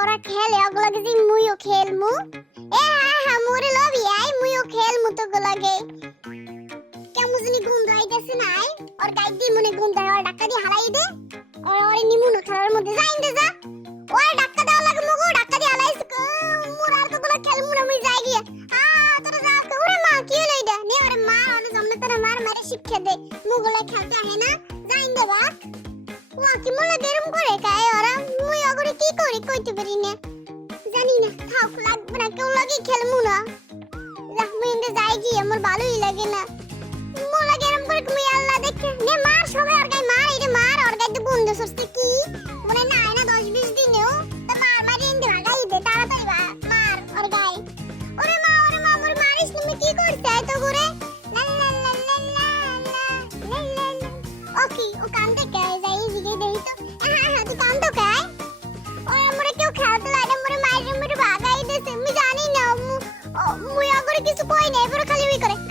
ওরা খেলে ওগুলাকে যে মুইও খেলমু? এ হ্যাঁ হ্যাঁ মোরে লবি, আই, মুইও খেলমু তো গুলাকে কেমন জানি গন্ধ আইতাছে না, আই, ওর গাই দি মনে গন্ধ হয় ওর ডাক্কা দিয়ে হালাই দে। ওর, ওরে নিমু না খেলার মধ্যে, যাই দে, যা। ওর ডাক্কা দেওয়া লাগে মগো ডাক্কা দিয়ে হালাইছে মোর আর তো গুলা খেলমু না, মুই যাই গিয়ে। আ, তোরা যা, তো, ওরে মা কি হলো এটা নে, ওরে মা ওরে জম্মে তোরা মার মারে শিক্ষা দে। মুগুলা খেলতে আহে না, যাই দে, বাক। ওয়া কি মোলা গরম করে, কায় কি করি কইতে পারি না। জানি না, থাক লাগবে না কেউ লাগে খেলমু না ইন্দে যাই কি আমার ভালোই লাগে না। মোলা গরম করে তুমি আল্লাহ দেখে। নে, মার সবাই ওর গায়ে মার এটা মার ওর গায়ে তো বন্ধ সরছে কি? মনে না আয় না, দশ দিনেও। তা মার, মারি ইন্দে ভাগাই দে, তাড়াতাড়ি মার ওর গায়ে ওরে মা ওরে মা মোর মারিস তুমি কি করছে, এত করে? লা লা লা লা লা লা লা লা লা। ওকে, ও কান্দে কিছু কই না এবারে খালি ওই করে।